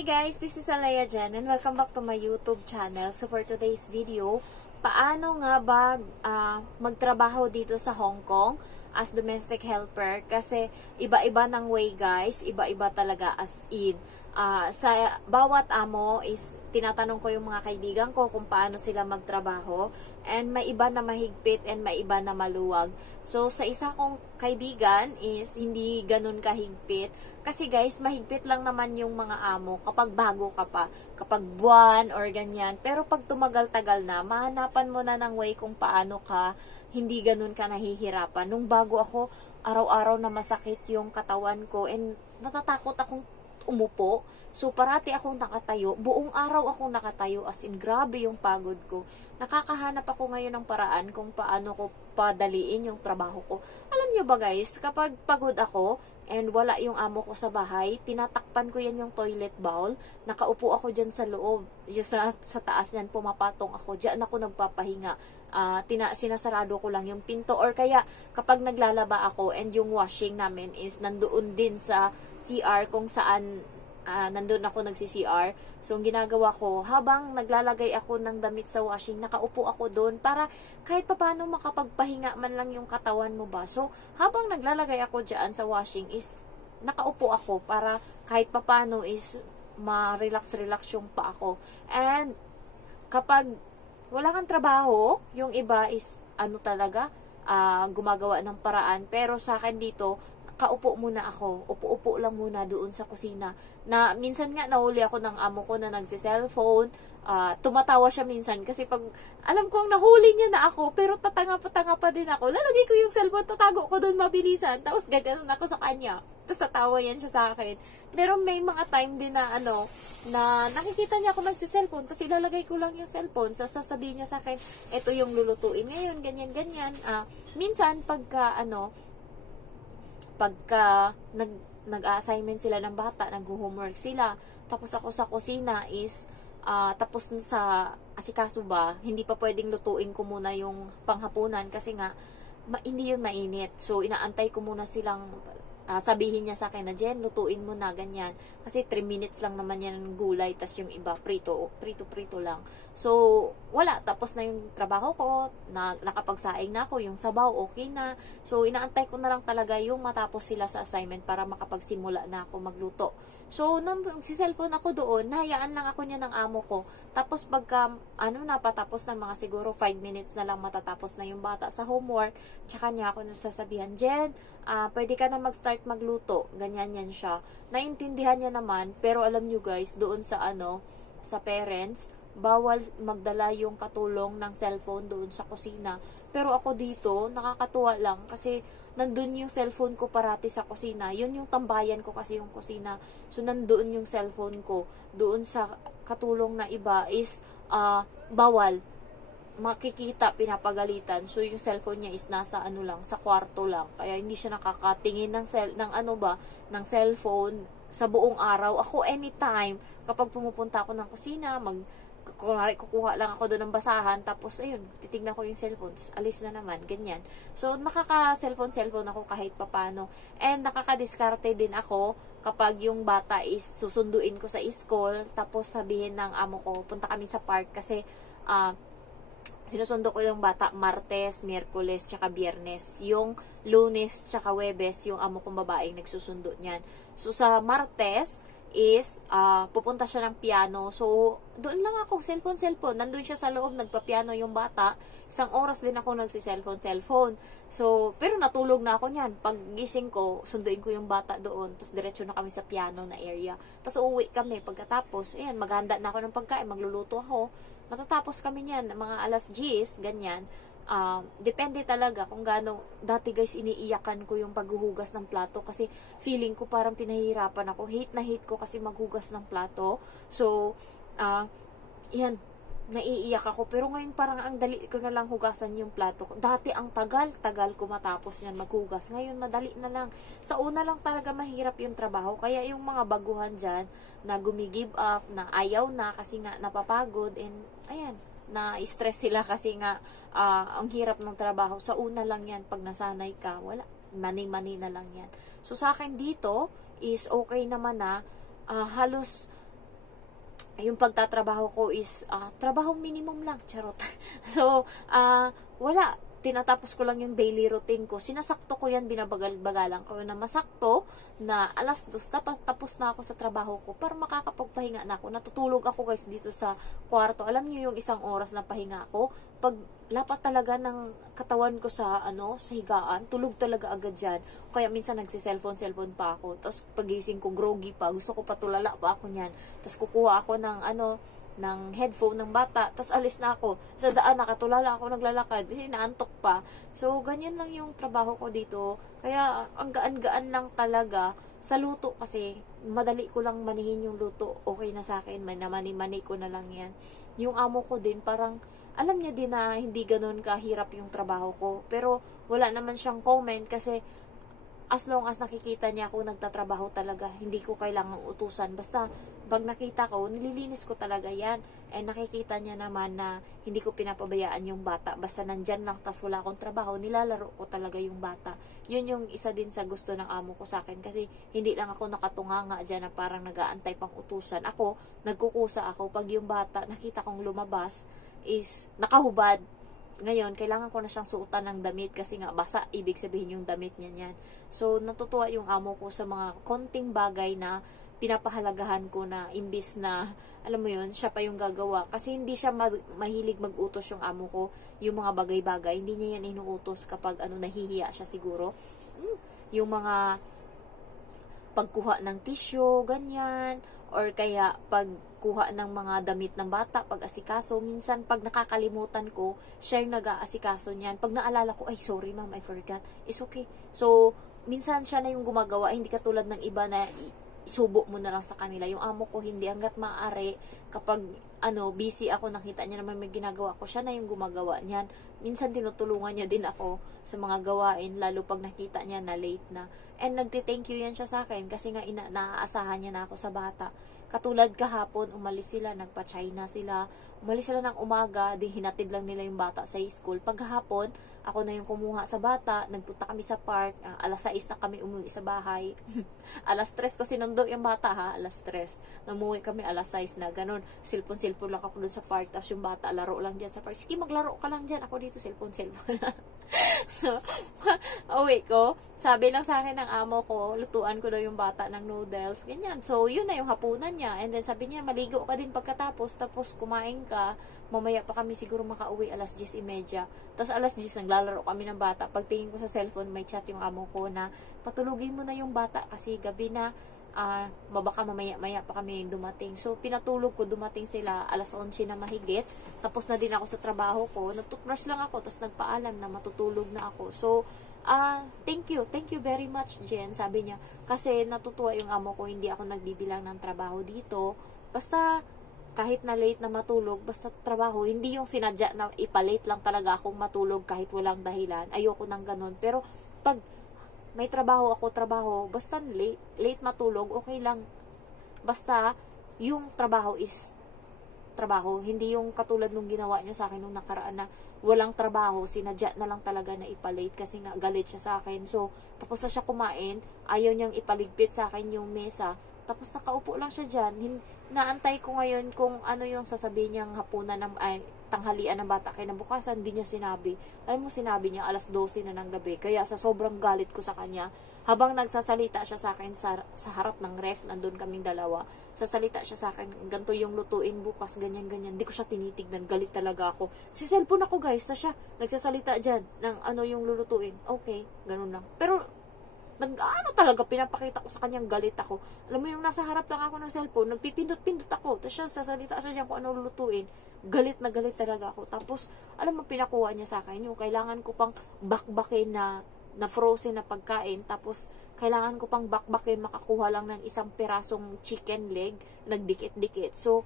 Hi guys, this is Alaya Jen and welcome back to my YouTube channel. So for today's video, paano nga ba magtrabaho dito sa Hong Kong as domestic helper? Kasi iba-iba ng way guys, iba-iba talaga as in. Sa bawat amo is tinatanong ko yung mga kaibigan ko kung paano sila magtrabaho, and may iba na mahigpit and may iba na maluwag. So sa isa kong kaibigan is hindi ganun kahigpit kasi guys, mahigpit lang naman yung mga amo kapag bago ka pa, kapag buwan or ganyan. Pero pag tumagal-tagal na, mahanapan mo na ng way kung paano ka hindi ganun ka nahihirapan. Nung bago ako, araw-araw na masakit yung katawan ko and natatakot akong umupo. So, parati akong nakatayo. Buong araw akong nakatayo. As in, grabe yung pagod ko. Nakakahanap ako ngayon ng paraan kung paano ko padaliin yung trabaho ko. Alam nyo ba guys, kapag pagod ako and wala yung amo ko sa bahay, tinatakpan ko yan yung toilet bowl. Nakaupo ako dyan sa loob. Sa taas niyan, pumapatong ako. Diyan ako nagpapahinga. Sinasarado ko lang yung pinto, or kaya kapag naglalaba ako and yung washing namin is nandoon din sa CR kung saan nandun ako nagsi-CR. So, ang ginagawa ko, habang naglalagay ako ng damit sa washing, nakaupo ako doon para kahit papaano makapagpahinga man lang yung katawan mo ba. So, habang naglalagay ako dyan sa washing is nakaupo ako para kahit papaano is ma-relax-relax yung pa ako. And kapag wala kang trabaho, yung iba is talaga, gumagawa ng paraan. Pero sa akin dito, kaupo muna ako. Upo-upo lang muna doon sa kusina. Na minsan nga nahuli ako ng amo ko na nagsi-cellphone. Tumatawa siya minsan kasi pag alam kong nahuli niya na ako, pero tatanga pa din ako. Lalagay ko yung cellphone, tatago ko doon mabilisan. Tapos gaganon ako sa kanya. Tapos tatawa yan siya sa akin. Pero may mga time din na na nakikita niya ako nagsi-cellphone kasi ilalagay ko lang yung cellphone. So, sasabihin niya sa akin, ito yung lulutuin ngayon, ganyan. Minsan, pagka nag-assignment sila ng bata, nag-homework sila, tapos ako sa kusina is, tapos sa asikaso ba, hindi pa pwedeng lutuin ko muna yung panghapunan kasi nga, hindi yun mainit. So, inaantay ko muna silang sabihin niya sa akin na, Jen, lutuin mo na, ganyan. Kasi 3 minutes lang naman yan ng gulay, tas yung iba, prito lang. So, wala. Tapos na yung trabaho ko, nakapagsaing na ako, yung sabaw, okay na. So, inaantay ko na lang talaga yung matapos sila sa assignment para makapagsimula na ako magluto. So, nung si-cellphone ako doon, nahayaan lang ako niya ng amo ko. Tapos, pagka, napatapos na mga siguro 5 minutes na lang matatapos na yung bata sa homework, tsaka niya ako nasasabihan, Jen, pwede ka na mag-start magluto. Ganyan yan siya. Naintindihan niya naman, pero alam nyo guys, doon sa sa parents, bawal magdala yung katulong ng cellphone doon sa kusina. Pero ako dito, nakakatuwa lang kasi nandun yung cellphone ko parati sa kusina. Yun yung tambayan ko kasi yung kusina. So, nandun yung cellphone ko. Doon sa katulong na iba is bawal. Makikita, pinapagalitan. So, yung cellphone niya is nasa lang, sa kwarto lang. Kaya hindi siya nakakatingin ng cellphone sa buong araw. Ako anytime, kapag pumupunta ako ng kusina, kukuha lang ako doon ng basahan, tapos ayun, titignan ko yung cellphone, alis na naman, ganyan. So, nakaka-cellphone ako kahit papano. And nakaka-diskarte din ako kapag yung bata is susunduin ko sa school, tapos sabihin ng amo ko, punta kami sa park kasi sinusundo ko yung bata Martes, Miyerkules, tsaka Biyernes. Yung Lunes, tsaka Webes, yung amo kong babaeng nagsusundo niyan. So, sa Martes is, pupunta siya ng piano. So, doon lang ako, cellphone. Nandun siya sa loob, nagpa-piano yung bata. Isang oras din ako nagsi-cellphone. So, pero natulog na ako niyan. Pag gising ko, sunduin ko yung bata doon. Tapos, diretso na kami sa piano na area. Tapos, uuwi kami. Pagkatapos, ayan, maghanda na ako ng pagkain, magluluto ako. Matatapos kami niyan, mga alas 10, ganyan. Depende talaga kung gaano. Dati guys, iniiyakan ko yung paghuhugas ng plato kasi feeling ko parang pinahihirapan ako. Hate na hate ko kasi maghugas ng plato. So, yan, naiiyak ako. Pero ngayon parang ang dali ko na lang hugasan yung plato ko. Dati ang tagal ko matapos yan maghugas. Ngayon madali na lang. Sa una lang talaga mahirap yung trabaho. Kaya yung mga baguhan dyan na gumigive up, na ayaw na kasi nga napapagod, and ayan, na-stress sila kasi nga ang hirap ng trabaho. Sa una lang yan, pag nasanay ka, wala, mani-mani na lang yan. So, sa akin dito is okay naman na halos yung pagtatrabaho ko is trabaho minimum lang, charot. So, wala. Tinatapos ko lang yung daily routine ko. Sinasakto ko yan, binabagal-bagalan ko na masakto na 2:00 tapos na ako sa trabaho ko para makakapagpahinga na ako. Natutulog ako guys dito sa kwarto. Alam niyo yung 1 oras na pahinga ko, pag lapat talaga ng katawan ko sa sa higaan, tulog talaga agad dyan. Kaya minsan nagsi-cellphone pa ako. Tapos pagising ko groggy pa, gusto ko patulala pa ako niyan. Tapos kukuha ako ng headphone ng bata, tapos alis na ako. Sa daan, nakatulala ako, naglalakad, kasi naantok pa. So, ganyan lang yung trabaho ko dito. Kaya, ang gaan-gaan lang talaga. Sa luto kasi, madali ko lang manihin yung luto. Okay na sa akin, mani-mani ko na lang yan. Yung amo ko din, parang, alam niya din na hindi ganun kahirap yung trabaho ko. Pero, wala naman siyang comment kasi, as long as nakikita niya ako nagtatrabaho talaga, hindi ko kailangang utusan. Basta, pag nakita ko, nililinis ko talaga yan. And nakikita niya naman na hindi ko pinapabayaan yung bata. Basta nandyan lang, tas wala akong trabaho, nilalaro ko talaga yung bata. Yun yung isa din sa gusto ng amo ko sa akin. Kasi hindi lang ako nakatunganga dyan na parang nag-aantay pang utusan. Ako, nagkukusa ako. Pag yung bata, nakita kong lumabas, is nakahubad. Ngayon, kailangan ko na siyang suotan ng damit kasi nga basa, ibig sabihin yung damit niya yan. So, natutuwa yung amo ko sa mga konting bagay na pinapahalagahan ko na imbis na, alam mo yun, siya pa yung gagawa. Kasi hindi siya mahilig mag-utos yung amo ko, yung mga bagay-bagay. Hindi niya yan inuutos kapag nahihiya siya siguro. Yung mga pagkuha ng tissue, ganyan, or kaya pagkuha ng mga damit ng bata, pag-asikaso. Minsan, pag nakakalimutan ko, siya yung nag-aasikaso niyan. Pag naalala ko, ay, sorry ma'am, I forgot. It's okay. So, minsan siya na yung gumagawa, hindi katulad ng iba na isubo mo na lang sa kanila. Yung amo ko, hindi. Hanggat maaari, kapag busy ako, nakita niya naman may ginagawa ko, siya na yung gumagawa niyan. Minsan, tinutulungan niya din ako sa mga gawain, lalo pag nakita niya na late na. And nagti-thank you yan siya sa akin kasi nga naaasahan niya na ako sa bata. Katulad kahapon, umalis sila, nagpa-China sila. Umalis sila ng umaga, di hinatid lang nila yung bata sa school. Paghapon, ako na yung kumuha sa bata, nagpunta kami sa park, 6:00 na kami umuwi sa bahay. 3:00 ko sinundo yung bata ha, 3:00. Namuwi kami 6:00 na, ganun. Silpon lang ako dun sa park, tapos yung bata, laro lang dyan sa park. Sige, maglaro ka lang dyan, ako dito, silpon. So, uwi ko, sabi lang sa akin ng amo ko, lutuan ko daw yung bata ng noodles, ganyan. So, yun na yung hapunan niya. And then, sabi niya, maligo ka din pagkatapos, tapos kumain ka, mamaya pa kami siguro makauwi 10:30. Tapos 10:00, naglalaro kami ng bata. Pagtingin ko sa cellphone, may chat yung amo ko na, patulugin mo na yung bata kasi gabi na, baka mamaya-maya pa kami dumating. So, pinatulog ko, dumating sila 11:00 na mahigit. Tapos na din ako sa trabaho ko. Nag-toothbrush lang ako, tapos nagpaalam na matutulog na ako. So, thank you very much, Jen. Sabi niya, kasi natutuwa yung amo ko, hindi ako nagbibilang ng trabaho dito. Basta, kahit na late na matulog, basta trabaho, hindi yung sinadya na ipalate lang talaga akong matulog kahit walang dahilan. Ayoko nang ganun. Pero, pag may trabaho ako, basta late matulog, okay lang. Basta, yung trabaho is trabaho. Hindi yung katulad nung ginawa niya sa akin nung nakaraan na walang trabaho, sinadya na lang talaga na ipalate kasi nga galit siya sa akin. So, tapos na siya kumain, ayaw niyang ipaligpit sa akin yung mesa. Tapos nakaupo lang siya dyan. Naantay ko ngayon kung ano yung sasabihin niyang hapunan ng tanghalian ng bata kinabukasan, hindi niya sinabi. Alam mo, sinabi niya 12:00 na ng gabi. Kaya sa sobrang galit ko sa kanya, habang nagsasalita siya sa akin sa harap ng ref, nandun kaming dalawa, sasalita siya sa akin, ganito yung lutuin bukas, ganyan-ganyan. Hindi ko siya tinitignan, galit talaga ako. Si cellphone ako guys, na siya nagsasalita dyan ng yung lulutuin. Okay, ganun lang. Pero, talaga, pinapakita ko sa kanyang galit ako. Alam mo yung nasa harap lang ako ng cellphone, nagpipindot-pindot ako, tapos siya sasalita siya dyan kung ano lulutuin. Galit na galit talaga ako. Tapos, alam mo, pinakuha niya sa akin, yung kailangan ko pang bakbakin na frozen na pagkain, tapos kailangan ko pang bakbakin, makakuha lang ng 1 pirasong chicken leg, nagdikit-dikit. So,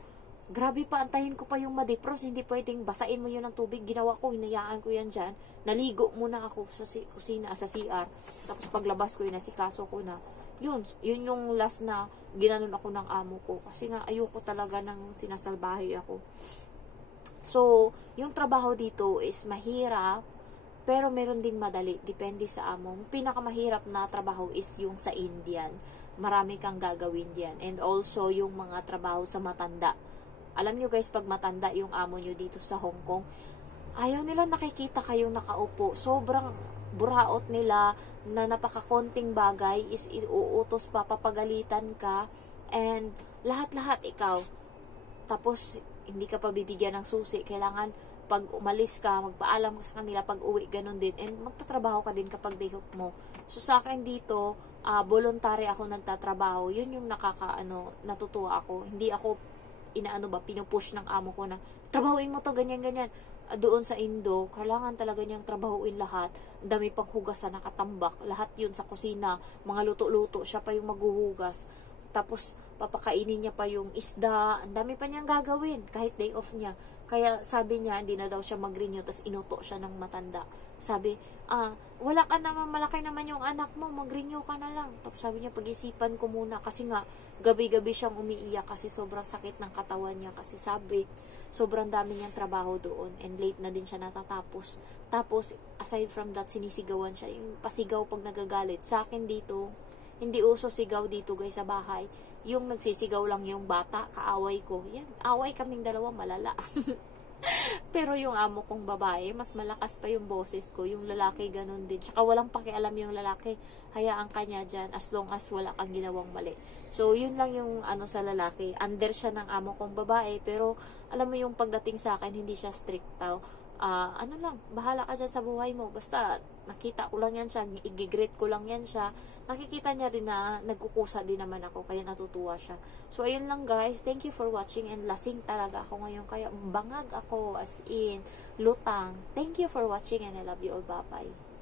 grabe pa, antayin ko pa yung madipros, hindi pwedeng basain mo yun ng tubig. Ginawa ko, hinayaan ko yan dyan. Naligo muna ako sa kusina, sa CR. Tapos paglabas ko, inasikaso ko na. Yun yung last na ginanon ako ng amo ko. Kasi nga, ayoko talaga ng sinasalbahe ako. So, yung trabaho dito is mahirap, pero meron ding madali. Depende sa amo. Yung pinakamahirap na trabaho is yung sa Indian. Marami kang gagawin diyan. And also, yung mga trabaho sa matanda. Alam nyo guys, pag matanda yung amo nyo dito sa Hong Kong, ayaw nila nakikita kayong nakaupo. Sobrang buraot nila na napakakonting bagay is iuutos pa, papagalitan ka, and lahat-lahat ikaw. Tapos, hindi ka pa bibigyan ng susi. Kailangan, pag umalis ka, magpaalam ka sa kanila, pag uwi, ganun din. And magtatrabaho ka din kapag day off mo. So, sa akin dito, voluntary ako nagtatrabaho. Yun yung natutuwa ako. Hindi ako, pinupush ng amo ko na, trabahuin mo to, ganyan-ganyan. Doon sa Indo, kailangan talaga niyang trabahuin lahat. Ang dami pang hugas na nakatambak. Lahat yun sa kusina. Mga luto-luto, siya pa yung maghuhugas. Tapos, papakainin niya pa yung isda. Ang dami pa niyang gagawin, kahit day off niya. Kaya sabi niya, hindi na daw siya mag-renew, tapos inuto siya ng matanda. Sabi, wala ka naman, malaki naman yung anak mo, mag-renew ka na lang. Tapos sabi niya, pag-isipan ko muna, kasi nga, gabi-gabi siyang umiiyak kasi sobrang sakit ng katawan niya. Kasi sabi, sobrang dami niyang trabaho doon, and late na din siya natatapos. Tapos, aside from that, sinisigawan siya. Yung pasigaw pag nagagalit. Sa akin dito, hindi uso sigaw dito guys sa bahay. Yung nagsisigaw lang yung bata, kaaway ko. Yan, away kaming dalawa, malala. Pero yung amo kong babae, mas malakas pa yung boses ko. Yung lalaki, ganun din. Tsaka walang pakialam yung lalaki. Hayaan ka niya dyan as long as wala kang ginawang mali. So, yun lang yung sa lalaki. Under siya ng amo kong babae. Pero, alam mo yung pagdating sa akin, hindi siya strict tao. Bahala ka dyan sa buhay mo. Basta, nakita ko lang yan siya, i-greet ko lang yan siya. Nakikita niya rin na nagkukusa din naman ako, kaya natutuwa siya. So, ayun lang guys. Thank you for watching, and lasing talaga ako ngayon. Kaya bangag ako, as in, lutang. Thank you for watching, and I love you all. Bye-bye.